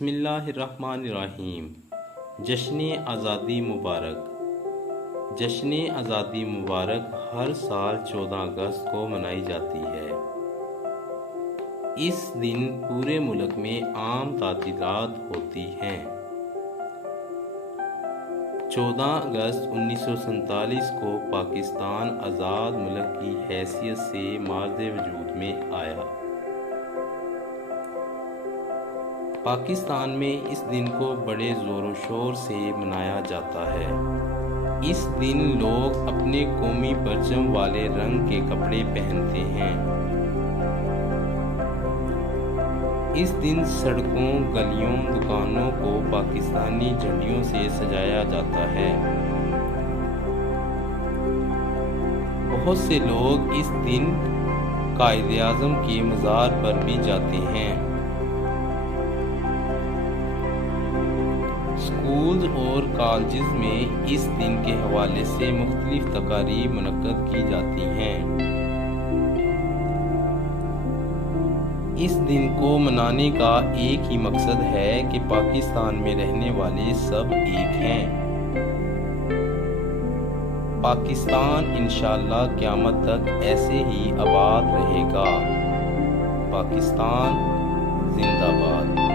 بسم اللہ الرحمن الرحیم۔ جشن آزادی مبارک۔ جشن آزادی مبارک ہر سال 14 اگست کو منائی جاتی ہے۔ اس دن پورے ملک میں عام تعطیلات ہوتی ہیں۔ 14 اگست 1947 کو پاکستان آزاد ملک کی حیثیت سے مارز وجود میں آیا۔ پاکستان میں اس دن کو بڑے زور و شور سے منایا جاتا ہے۔ اس دن لوگ اپنے قومی پرچم والے رنگ کے کپڑے پہنتے ہیں۔ اس دن سڑکوں، گلیوں، دکانوں کو پاکستانی جھنڈیوں سے سجایا جاتا ہے۔ بہت سے لوگ اس دن قائد اعظم کے مزار پر بھی جاتے ہیں۔ اسکولز اور کالجز میں اس دن کے حوالے سے مختلف تقاریب منعقد کی جاتی ہیں۔ اس دن کو منانے کا ایک ہی مقصد ہے کہ پاکستان میں رہنے والے سب ایک ہیں۔ پاکستان انشاءاللہ قیامت تک ایسے ہی آباد رہے گا۔ پاکستان زندہ باد۔